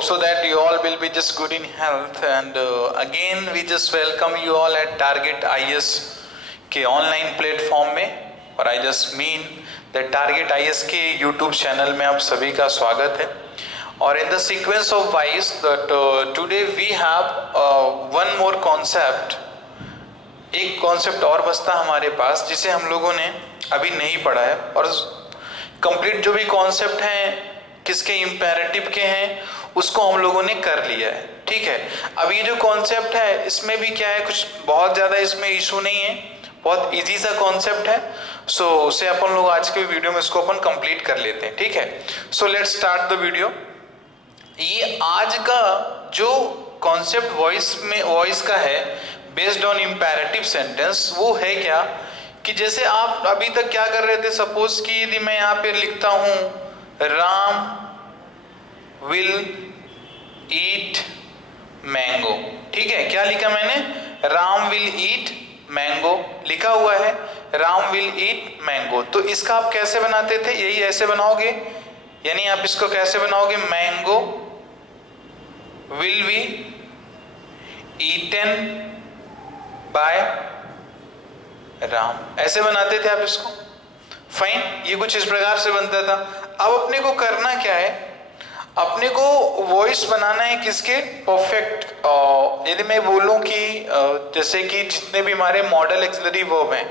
Hope so that you all will be just good in health, and again we just welcome you all at Target IS के online platform में, और I just mean that Target IS के YouTube channel में आप सभी का स्वागत है। और in the sequence of wise that today we have one more concept, एक कॉन्सेप्ट और बचता हमारे पास जिसे हम लोगों ने अभी नहीं पढ़ा है, और कंप्लीट जो भी कॉन्सेप्ट हैं किसके इम्पेरेटिव के हैं उसको हम लोगों ने कर लिया है। ठीक है, अब ये जो कॉन्सेप्ट है इसमें भी क्या है, कुछ बहुत ज़्यादा इसमें इशू नहीं है, बहुत इजी सा कॉन्सेप्ट है। सो उसे अपन लोग आज के वीडियो में इसको अपन कंप्लीट कर लेते हैं। ठीक है, so let's start the video. ये आज का जो कॉन्सेप्ट वॉइस का है बेस्ड ऑन इम्पेरेटिव सेंटेंस, वो है क्या कि जैसे आप अभी तक क्या कर रहे थे, सपोज कि यदि मैं यहाँ पे लिखता हूँ राम विल ईट मैंगो। ठीक है, क्या लिखा मैंने, राम विल ईट मैंगो लिखा हुआ है, राम विल ईट मैंगो। तो इसका आप कैसे बनाते थे, यही ऐसे बनाओगे, यानी आप इसको कैसे बनाओगे, mango will be eaten by Ram, ऐसे बनाते थे आप इसको। फाइन, ये कुछ इस प्रकार से बनता था। अब अपने को करना क्या है, अपने को वॉइस बनाना है किसके, परफेक्ट। यदि मैं बोलूं कि जैसे कि जितने भी हमारे मॉडल एक्सिलरी वर्ब हैं,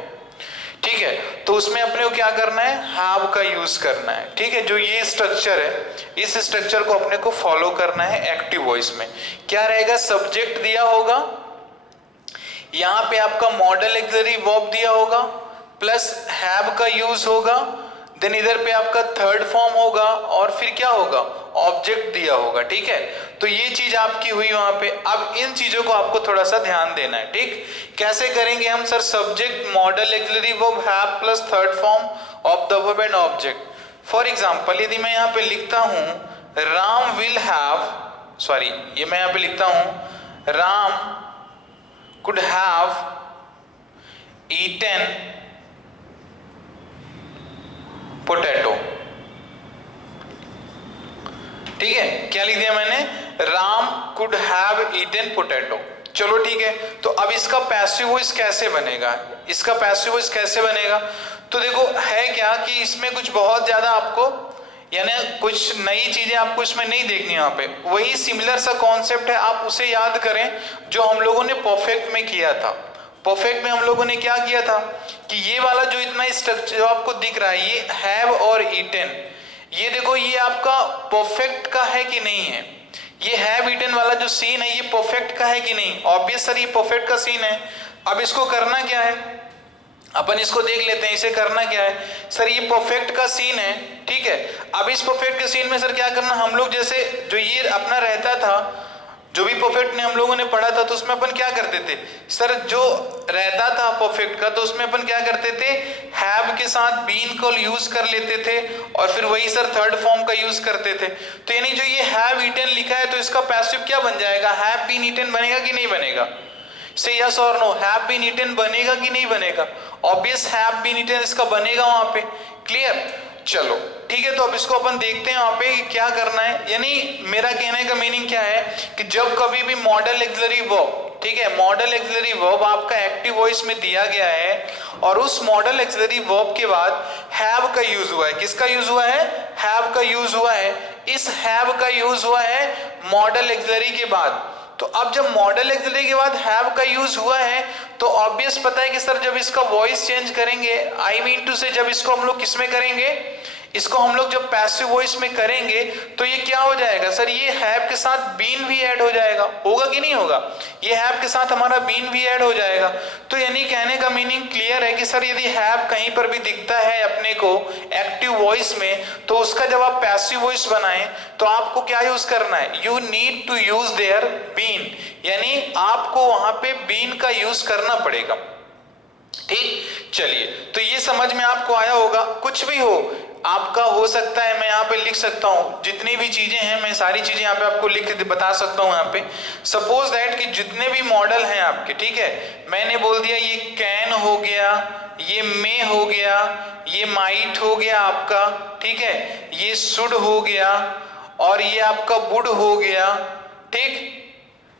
ठीक है, तो उसमें अपने को क्या करना है, हैव का यूज करना है। ठीक है, जो ये स्ट्रक्चर है, इस स्ट्रक्चर को अपने को फॉलो करना है एक्टिव वॉइस में। क्या रहेगा, सब्जेक्ट दिया होगा, यहाँ पे आपका मॉडल एक्सिलरी वर्ब दिया होगा, प्लस हैव का यूज होगा, देन इधर पे आपका थर्ड फॉर्म होगा, और फिर क्या होगा, ऑब्जेक्ट दिया होगा। ठीक है, तो ये चीज आपकी हुई वहां पे। अब इन चीजों को आपको थोड़ा सा ध्यान देना है। ठीक, कैसे करेंगे हम, sir subject model auxiliary verb have plus third form of the verb and object. For example यदि मैं यहाँ पे लिखता हूं राम विल हैव, सॉरी ये मैं यहाँ पे लिखता हूं Ram could have eaten potato. ठीक है, क्या लिख दिया मैंने, Ram could have eaten potato. चलो ठीक है, तो अब इसका पैसिव वॉइस कैसे बनेगा, इसका पैसिव वॉइस कैसे बनेगा, तो देखो है क्या कि इसमें कुछ बहुत ज्यादा आपको, यानी कुछ नई चीजें आपको इसमें नहीं देखनी, यहाँ पे वही सिमिलर सा कॉन्सेप्ट है, आप उसे याद करें जो हम लोगों ने परफेक्ट में किया था। परफेक्ट में हम लोगों ने क्या किया था कि ये वाला जो इतना स्ट्रक्चर जो आपको दिख रहा है, ये हैव और ईटन, ये देखो ये आपका परफेक्ट का है कि नहीं है, ये हैव ईटन वाला जो सीन है ये परफेक्ट का है कि नहीं, ऑब्वियस सर ये परफेक्ट का सीन है। अब इसको करना क्या है, अपन इसको देख लेते हैं, इसे करना क्या है, सर ये परफेक्ट का सीन है। ठीक है, अब इस परफेक्ट के सीन में सर क्या करना, हम लोग जैसे जो ये अपना रहता था, जो भी परफेक्ट ने हम लोगों ने पढ़ा था, तो उसमें अपन क्या करते थे, सर जो रहता था परफेक्ट का, तो उसमें अपन क्या करते थे, हैव के साथ बीन को यूज कर लेते थे, और फिर वही सर थर्ड फॉर्म का यूज करते थे। तो यानी जो ये हैव ईटन लिखा है, तो इसका पैसिव क्या बन जाएगा, हैव बीन ईटन बनेगा कि नहीं बनेगा, से यस और नो, हैव बीन ईटन बनेगा कि नहीं बनेगा, ऑब्वियस हैव बीन ईटन इसका बनेगा वहां पे। क्लियर, चलो ठीक है, तो अब इसको अपन देखते हैं वहां पे क्या करना है। यानी मेरा कहने का मीनिंग क्या है कि जब कभी भी मॉडल एक्सिलरी वर्ब, ठीक है, मॉडल एक्सिलरी वर्ब आपका एक्टिव वॉइस में दिया गया है, और उस मॉडल एक्सिलरी वर्ब के बाद हैव का यूज हुआ है, किसका यूज हुआ है, हैव का यूज हुआ है, इस हैव का यूज हुआ है मॉडल एक्सिलरी के बाद। तो अब जब मॉडल एक्सिलरी के बाद हैव का यूज हुआ है, तो ऑब्वियस पता है कि सर जब इसका वॉइस चेंज करेंगे, आई मीन टू से जब इसको हम लोग किसमें करेंगे, इसको हम लोग जब पैसिव वॉइस में करेंगे, तो ये क्या हो जाएगा, सर ये हैव के साथ बीन भी ऐड हो जाएगा, होगा कि नहीं होगा, ये हैव के साथ हमारा बीन भी ऐड हो जाएगा। तो यानी कहने का मीनिंग क्लियर है कि सर यदि हैव कहीं पर भी दिखता है अपने को एक्टिव वॉइस में, तो उसका जब आप पैसिव वॉइस बनाएं तो आपको क्या यूज करना है, you need to use there been, यानी आपको वहां पे बीन का यूज करना पड़ेगा। ठीक, चलिए, तो ये समझ में आपको आया होगा। कुछ भी हो आपका हो सकता है, मैं यहाँ पे लिख सकता हूँ जितनी भी चीजें हैं, मैं सारी चीजें यहाँ पे आपको लिख बता सकता हूँ। यहाँ पे सपोज दैट कि जितने भी मॉडल हैं आपके, ठीक है, मैंने बोल दिया ये कैन हो गया, ये मे हो गया, ये माइट हो गया आपका, ठीक है, ये शुड हो गया, और ये आपका वुड हो गया, ठीक,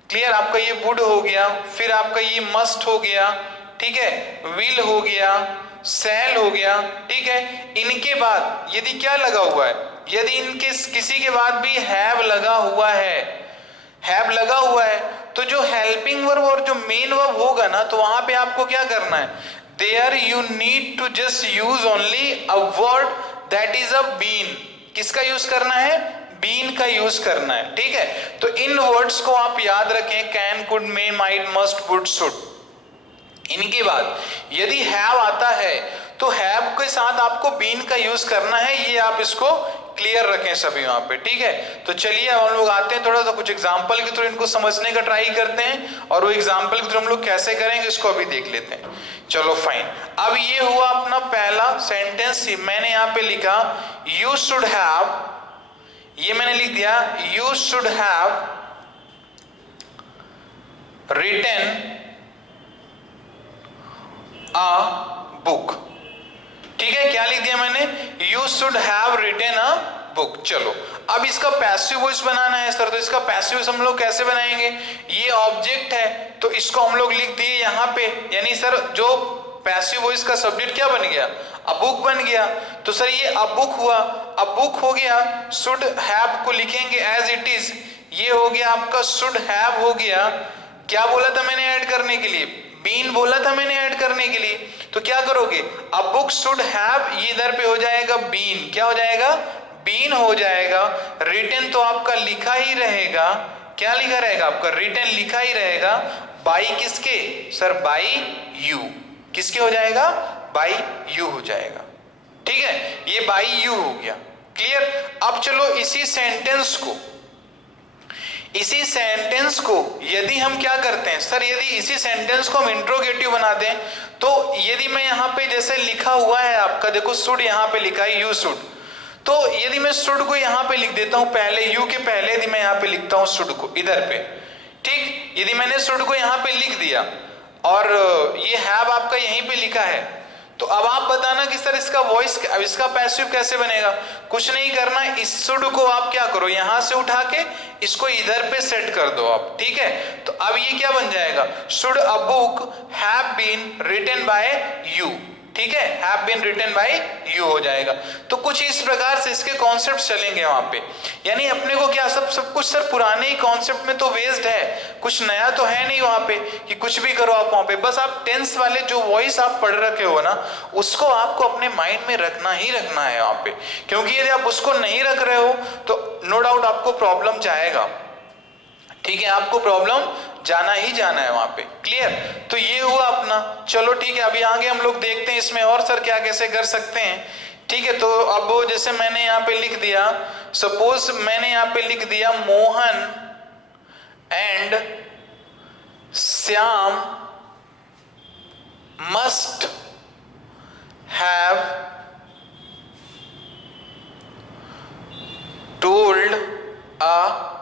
क्लियर, आपका ये वुड हो गया, फिर आपका ये मस्ट हो गया, ठीक है, विल हो गया, सेल हो गया, ठीक है। इनके बाद यदि क्या लगा हुआ है, यदि इनके किसी के बाद भी हैव लगा हुआ है, हैव लगा हुआ है, तो जो हेल्पिंग वर्ब और जो मेन वर्ब होगा ना, तो वहां पे आपको क्या करना है, there you need to just use only a word that is a been. किसका यूज करना है, बीन का यूज करना है, ठीक है। तो इन वर्ड्स को आप याद रखें, can, could, may, might, must, would, should. इनके बाद यदि हैव आता है तो हैव के साथ आपको बीन का यूज करना है, ये आप इसको क्लियर रखें सभी वहां पे, ठीक है। तो चलिए अब हम लोग आते हैं थोड़ा सा कुछ एग्जांपल के थ्रू इनको समझने का ट्राई करते हैं, और वो एग्जांपल के थ्रू हम लोग कैसे करेंगे इसको अभी देख लेते हैं। चलो फाइन, अब ये हुआ अपना पहला सेंटेंस, मैंने यहां पे लिखा यू शुड हैव, ये मैंने लिख दिया you should have written a book, ठीक है। क्या लिख दिया मैंने, you should have written a book. चलो अब इसका पैसिव वॉइस बनाना है सर, तो इसका पैसिव वॉइस हम लोग कैसे बनाएंगे, ये ऑब्जेक्ट है तो इसको हम लोग लिख दिए यहां पे, यानी सर जो पैसिव वॉइस का सब्जेक्ट क्या बन गया, अ बुक बन गया। तो सर ये अ बुक हुआ, अ बुक हो गया, शुड हैव को लिखेंगे एज इट इज, ये हो गया आपका शुड हैव हो गया। क्या बोला था मैंने ऐड करने के लिए, बीन बोला था मैंने ऐड करने के लिए, तो क्या करोगे, अ बुक शुड हैव, ये इधर पे हो जाएगा बीन, क्या हो जाएगा, बीन हो जाएगा। रिटन तो आपका लिखा ही रहेगा, क्या लिखा रहेगा आपका, रिटन लिखा ही रहेगा, बाई किसके सर, बाई यू, किसके हो जाएगा, बाई यू हो जाएगा, ठीक है, ये बाई यू हो गया, क्लियर। अब चलो इसी सेंटेंस को यदि हम क्या करते हैं सर, यदि इसी सेंटेंस को हम इंट्रोगेटिव बना दें, तो यदि मैं यहां पे जैसे लिखा हुआ है आपका, देखो शुड यहां पे लिखा है यू शुड, तो यदि मैं शुड को यहां पे लिख देता हूं पहले, यू के पहले यदि मैं यहां पे लिखता हूं शुड को इधर पे, ठीक, यदि मैंने शुड को यहां पे लिख दिया और ये हैव आपका यहीं पे लिखा है, तो अब आप बताना कि सर इसका वॉइस, इसका पैसिव कैसे बनेगा। कुछ नहीं करना, इस शुड को आप क्या करो, यहां से उठा के इसको इधर पे सेट कर दो आप, ठीक है। तो अब ये क्या बन जाएगा, should a book have been written by you, ठीक है, have been written by you हो जाएगा। तो कुछ इस प्रकार से इसके कॉन्सेप्ट चलेंगे वहां पे, यानी अपने को क्या सब कुछ सर पुराने ही कॉन्सेप्ट में तो वेस्ड है, कुछ नया तो है नहीं वहां पे कि कुछ भी करो आप वहां पे, बस आप टेंस वाले जो वॉइस आप पढ़ रखे हो ना, उसको आपको अपने माइंड में रखना ही रखना है वहां पे, क्योंकि यदि आप उसको नहीं रख रहे हो तो नो डाउट आपको प्रॉब्लम जाएगा, ठीक है, आपको प्रॉब्लम जाना ही जाना है वहां पे, क्लियर। तो ये हुआ अपना, चलो ठीक है, अभी आगे हम लोग देखते हैं इसमें और सर क्या कैसे कर सकते हैं, ठीक है। तो अब जैसे मैंने यहाँ पे लिख दिया, सपोज मैंने यहाँ पे लिख दिया Mohan and Shyam must have told a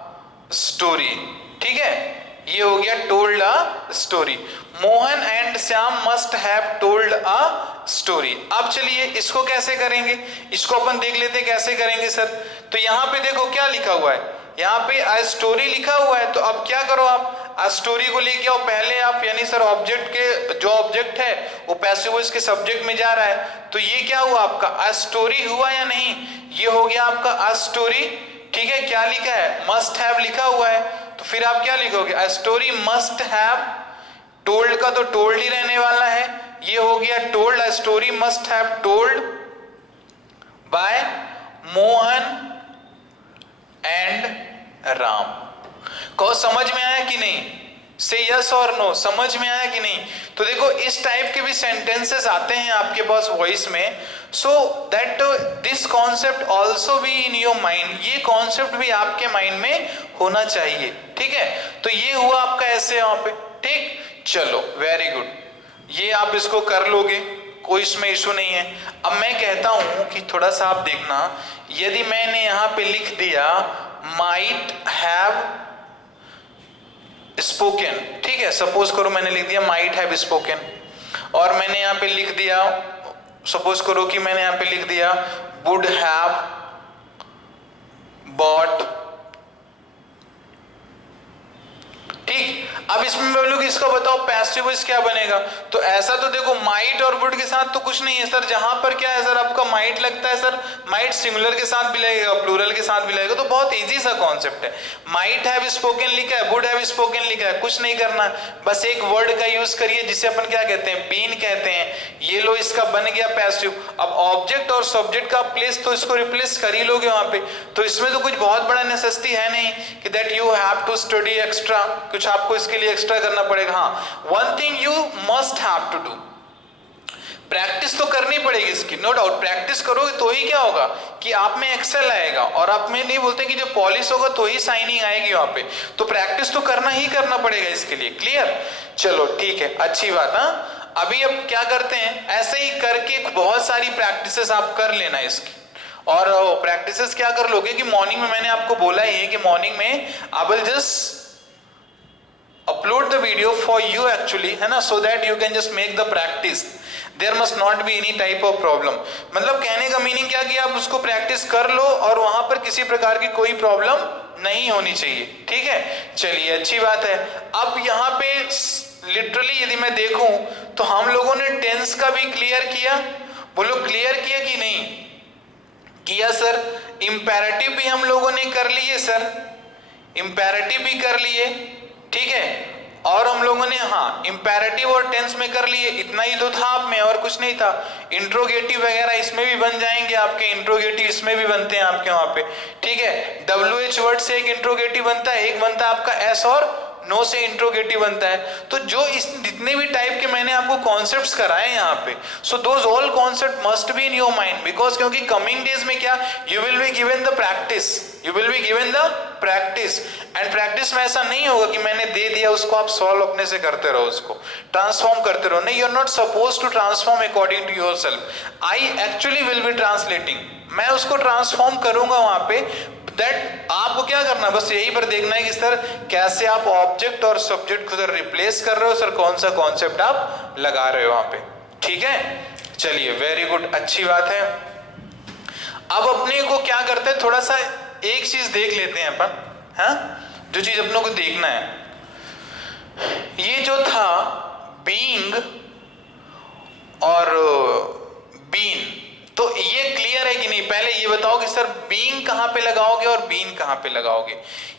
story, ठीक है, ये हो गया told a story, Mohan and Shyam must have told a story. अब चलिए इसको कैसे करेंगे, इसको अपन देख लेते कैसे करेंगे सर। तो यहां पे देखो क्या लिखा हुआ है, यहाँ पे अ स्टोरी लिखा हुआ है, तो अब क्या करो आप अ स्टोरी को लेके आओ पहले आप, यानी सर ऑब्जेक्ट के जो ऑब्जेक्ट है वो पैसिव वॉइस के सब्जेक्ट में जा रहा है, तो ये क्या हुआ आपका अ स्टोरी हुआ या नहीं, ये हो गया आपका अ स्टोरी, ठीक है। क्या लिखा है, मस्ट हैव लिखा हुआ है, तो फिर आप क्या लिखोगे, a story must have, told का तो टोल्ड ही रहने वाला है, ये हो गया told, a story must have told by Mohan and Ram. कहो समझ में आया कि नहीं, से यस और नो, समझ में आया कि नहीं। तो देखो इस टाइप के भी सेंटेंसेस आते हैं आपके पास वॉइस में, so that this concept also be in your mind, ये कॉन्सेप्ट भी आपके माइंड में होना चाहिए, ठीक है। तो ये हुआ आपका ऐसे यहाँ पे, ठीक, चलो वेरी गुड, ये आप इसको कर लोगे, कोई इसमें इशू नहीं है। अब मैं कहता हूं कि थोड़ा सा आप देखना, यदि मैंने यहां पे लिख दिया माइट हैव स्पोकन, ठीक है, सपोज करो मैंने लिख दिया माइट हैव स्पोकन, और मैंने यहां पे लिख दिया, सपोज करो कि मैंने यहां पे लिख दिया वुड हैव बॉट ठीक। अब इसमें बोलूं कि इसका बताओ पैसिव वॉइस क्या बनेगा, तो ऐसा तो देखो माइट और वुड के साथ तो कुछ नहीं है सर। जहां पर क्या है सर, आपका माइट लगता है सर, माइट सिंगुलर के साथ भी लगेगा, प्लूरल के साथ भी लगेगा, तो बहुत इजी सा कॉन्सेप्ट है। माइट हैव स्पोकन लिखा है, वुड हैव स्पोकन लिखा है, कुछ नहीं करना, बस एक वर्ड का यूज करिए जिसे अपन क्या कहते हैं, बीन कहते हैं। ये लो, इसका बन गया पैसिव। अब ऑब्जेक्ट और सब्जेक्ट का प्लेस तो इसको रिप्लेस कर ही लोगे वहां पे, तो इसमें तो कुछ बहुत बड़ा नेसेसिटी है नहीं कि that you have to study extra, कुछ आपको इसके लिए एक्स्ट्रा करना पड़ेगा। हाँ, one thing you must have to do, practice तो करनी पड़ेगी इसकी, नो डाउट। प्रैक्टिस करोगे तो ही क्या होगा कि आप में एक्सेल आएगा, और आप में नहीं बोलते कि जो पॉलिश होगा तो ही शाइनिंग आएगी वहां पे, तो प्रैक्टिस तो करना ही करना पड़ेगा इसके लिए। क्लियर? चलो ठीक है, अच्छी बात। हाँ, अभी अब क्या करते हैं, ऐसे ही करके बहुत सारी प्रैक्टिसेस आप कर लेना इसकी। और प्रैक्टिसेस क्या कर लोगे कि मॉर्निंग में मैंने आपको बोला ही है कि मॉर्निंग में I will just upload the video for you actually, है ना, so that you can just make the practice, there must not be any type of problem. मतलब कहने का मीनिंग क्या कि आप उसको प्रैक्टिस कर लो और वहां पर किसी प्रकार की कोई प्रॉब्लम नहीं होनी चाहिए। ठीक है, चलिए अच्छी बात है। अब यहाँ पे लिटरली यदि मैं देखूं तो हम लोगों ने टेंस का भी क्लियर किया, बोलो क्लियर किया कि नहीं किया सर? इंपैरेटिव भी हम लोगों ने कर लिए सर, इंपैरेटिव भी कर लिए, ठीक है, और हम लोगों ने हाँ इंपैरेटिव और टेंस में कर लिए, इतना ही तो था आप में, और कुछ नहीं था। इंट्रोगेटिव वगैरह इसमें भी बन जाएंगे आपके, इंट्रोगेटिव इसमें भी बनते हैं आपके वहां पे। ठीक है, WH वर्ड से एक इंट्रोगेटिव बनता है, एक बनता है आपका एस और नो से इंट्रोगेटिव बनता है। तो जो इस जितने भी टाइप के मैंने आपको कॉन्सेप्ट्स कराए यहाँ पे, so those all concept must be in your mind, because क्योंकि कमिंग डेज में क्या, you will be given the practice, you will be given the practice. And practice में ऐसा नहीं होगा कि मैंने दे दिया उसको आप सॉल्व अपने से करते रहो, उसको ट्रांसफॉर्म करते रहो, नहीं, you are not suppose to transform according to your self. I actually will be translating, मैं उसको ट्रांसफॉर्म करूंगा वहां पे, दैट आपको क्या करना, बस यही पर देखना है कि सर कैसे आप ऑब्जेक्ट और सब्जेक्ट को सर रिप्लेस कर रहे हो, सर कौन सा कॉन्सेप्ट आप लगा रहे हो वहां पे। ठीक है, चलिए वेरी गुड, अच्छी बात है। अब अपने को क्या करते हैं, थोड़ा सा एक चीज देख लेते हैं अपन, हाँ, जो चीज अपनों को देखना है, ये जो था बीइंग और बीन, तो ये क्लियर है कि नहीं? पहले ये बताओ कि सर बीइंग कहां पे लगाओगे और बीन कहां पे लगाओगे,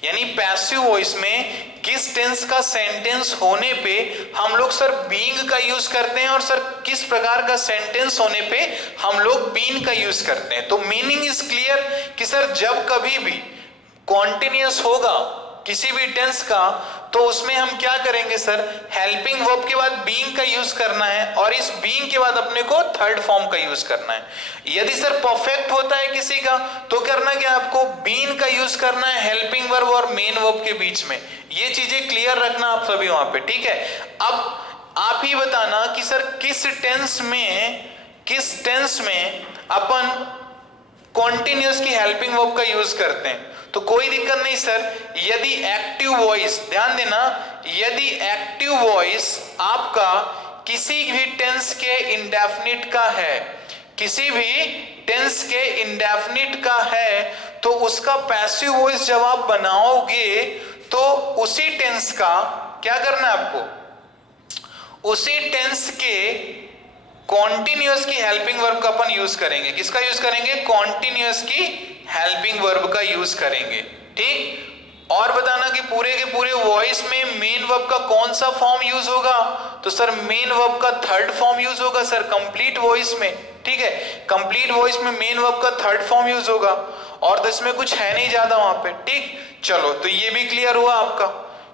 यानी पैसिव वॉइस में किस टेंस का सेंटेंस होने पे हम लोग सर बीइंग का यूज करते हैं, और सर किस प्रकार का सेंटेंस होने पे हम लोग बीन का यूज करते हैं। तो मीनिंग इज क्लियर कि सर जब कभी भी कॉन्टिन्यूअस होगा किसी भी टेंस का, तो उसमें हम क्या करेंगे सर, हेल्पिंग वर्ब के बाद बीइंग का यूज करना है, और इस बीइंग के बाद अपने को थर्ड फॉर्म का यूज करना है। यदि सर परफेक्ट होता है किसी का, तो करना क्या, आपको बीन का यूज करना है हेल्पिंग वर्ब और मेन वर्ब के बीच में। ये चीजें क्लियर रखना आप सभी वहां पे, ठीक है। अब आप ही बताना कि सर किस टेंस में अपन कॉन्टिन्यूअस की हेल्पिंग वर्ब का यूज करते हैं। तो कोई दिक्कत नहीं सर, यदि एक्टिव वॉइस, ध्यान देना, यदि एक्टिव वॉइस आपका किसी भी टेंस के इंडेफिनिट का है, किसी भी टेंस के इंडेफिनिट का है, तो उसका पैसिव वॉइस जब आप बनाओगे तो उसी टेंस का क्या करना है आपको, उसी टेंस के कॉन्टिन्यूअस की हेल्पिंग वर्ब का अपन यूज करेंगे। किसका यूज करेंगे? कॉन्टिन्यूअस की हेल्पिंग वर्ब का यूज करेंगे, ठीक। और बताना कि पूरे के पूरे वॉइस में मेन वर्ब का कौन सा फॉर्म यूज होगा, तो सर मेन वर्ब का थर्ड फॉर्म यूज होगा सर कंप्लीट वॉइस में, ठीक है। कंप्लीट वॉइस में मेन वर्ब का थर्ड फॉर्म यूज होगा, और तो इसमें कुछ है नहीं ज्यादा वहां पे, ठीक। चलो, तो ये भी क्लियर हुआ आपका,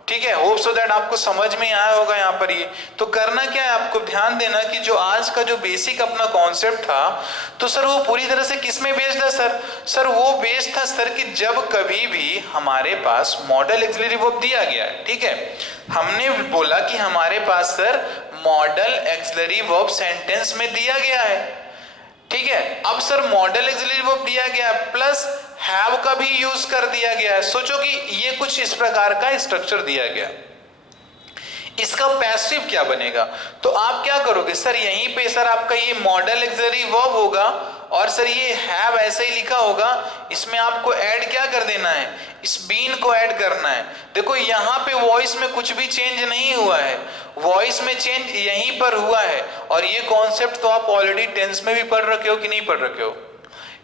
ठीक है। होप सो दैट आपको समझ में आया होगा यहाँ पर। ये तो करना क्या है, आपको ध्यान देना कि जो आज का जो बेसिक अपना कॉन्सेप्ट था, तो सर वो पूरी तरह से किस में बेस्ड था सर वो बेस्ड था सर कि जब कभी भी हमारे पास मॉडल एक्सिलरी वर्ब दिया गया है, ठीक है, हमने बोला कि हमारे पास sir model auxiliary verb sentence में दिया गया है, ठीक है। अब सर मॉडल एक्सिलरी वर्ब दिया गया है प्लस हैव का भी यूज कर दिया गया है। सोचो कि ये कुछ इस प्रकार का स्ट्रक्चर दिया गया, इसका पैसिव क्या बनेगा? तो आप क्या करोगे सर, यहीं पे सर आपका ये मॉडल ऑक्सिलरी वर्ब होगा और सर ये हैव ऐसे ही लिखा होगा, इसमें आपको ऐड क्या कर देना है, इस बीन को ऐड करना है। देखो यहाँ पे वॉइस में कुछ भी चेंज नहीं हुआ है, वॉइस में चेंज यहीं पर हुआ है। और ये कॉन्सेप्ट तो आप ऑलरेडी टेंस में भी पढ़ रखे हो कि नहीं पढ़ रखे हो?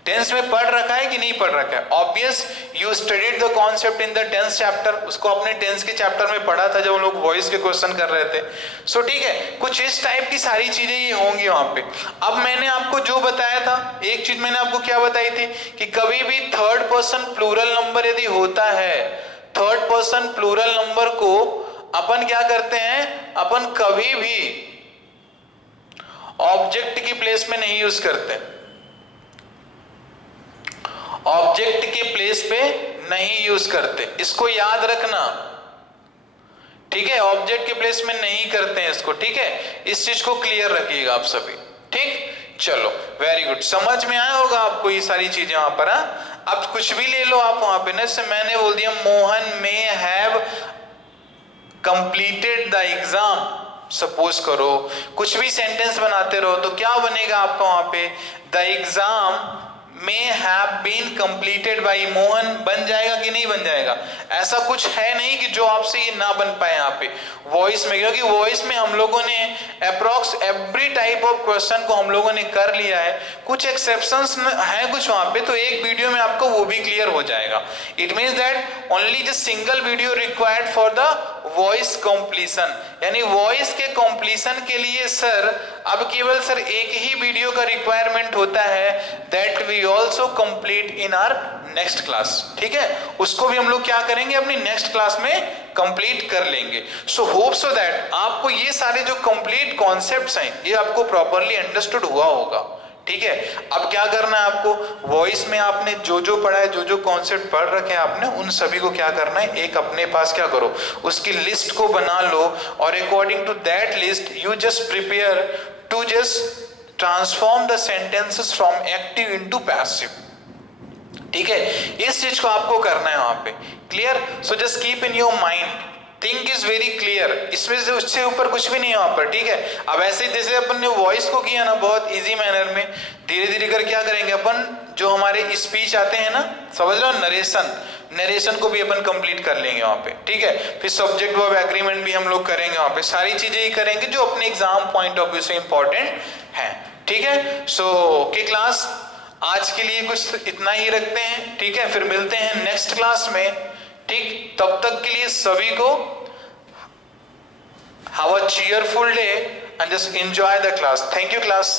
टेंस में पढ़ रखा है कि नहीं पढ़ रखा है? Obvious, you studied the concept in the tense chapter, उसको अपने टेंस के चैप्टर में पढ़ा था जब हम लोग वॉइस के क्वेश्चन कर रहे थे। सो ठीक है, कुछ इस टाइप की सारी चीजें ये होंगी वहां पे। अब मैंने आपको जो बताया था, एक चीज मैंने आपको क्या बताई थी कि कभी भी थर्ड पर्सन प्लूरल नंबर यदि होता है, थर्ड पर्सन प्लूरल नंबर को अपन क्या करते हैं, अपन कभी भी ऑब्जेक्ट की प्लेस में नहीं यूज करते, ऑब्जेक्ट के प्लेस पे नहीं यूज करते, इसको याद रखना, ठीक है? ऑब्जेक्ट के प्लेस में नहीं करते हैं इसको, ठीक है? इस चीज को क्लियर रखिएगा आप सभी, ठीक? चलो वेरी गुड, समझ में आया होगा आपको ये सारी चीजें वहां पर। अब कुछ भी ले लो आप वहां पे ना, जैसे मैंने बोल दिया Mohan may have completed the exam, suppose करो, कुछ भी सेंटेंस बनाते रहो तो क्या बनेगा आपका वहां पे, the exam may have been completed by Mohan, बन जाएगा कि नहीं बन जाएगा? ऐसा कुछ है नहीं कि जो आपसे ये ना बन पाए यहाँ पे वॉइस में, क्योंकि वॉइस में हम लोगों ने approx every type of question को हम लोगों ने कर लिया है, कुछ एक्सेप्शंस है कुछ वहां पे, तो एक वीडियो में आपको वो भी क्लियर हो जाएगा। It means that only just single video required for the voice completion, यानी वॉइस के कंप्लीशन के लिए सर अब केवल सर एक ही वीडियो का रिक्वायरमेंट होता है, that we also complete in our next class, ठीक है? उसको भी हम लोग क्या करेंगे, अपनी नेक्स्ट क्लास में कंप्लीट कर लेंगे। सो होप सो दैट आपको ये सारे जो कंप्लीट कॉन्सेप्ट्स हैं ये आपको प्रॉपरली अंडरस्टूड हुआ होगा, ठीक है? अब क्या करना है आपको, वॉइस में आपने जो जो पढ़ा है, जो जो कॉन्सेप्ट पढ़ रखे हैं आपने, उन सभी को क्या करना है, एक अपने पास क्या करो, उसकी लिस्ट को बना लो और according to that list you just prepare to just transform the sentences from active into passive, ठीक है? इस चीज को आपको करना है वहां पे, clear? So just keep in your mind, think is very clear, इसमें से उससे ऊपर कुछ भी नहीं है वहां पर, ठीक है? अब ऐसे जैसे अपन ने वॉइस को किया ना बहुत इजी मैनर में, धीरे धीरे कर क्या करेंगे अपन, जो हमारे स्पीच आते हैं ना, समझ लो, नरेशन को भी अपन कंप्लीट कर लेंगे वहां पे, ठीक है? फिर सब्जेक्ट वर्ब एग्रीमेंट भी हम लोग करेंगे वहां पे, सारी चीजें ही करेंगे जो अपने एग्जाम पॉइंट ऑफ व्यू से इंपॉर्टेंट है, ठीक है? सो ओके क्लास, आज के लिए कुछ इतना ही रखते हैं, ठीक है? फिर मिलते हैं नेक्स्ट क्लास में, ठीक? तब तक के लिए सभी को have a cheerful day and just enjoy the class. Thank you class.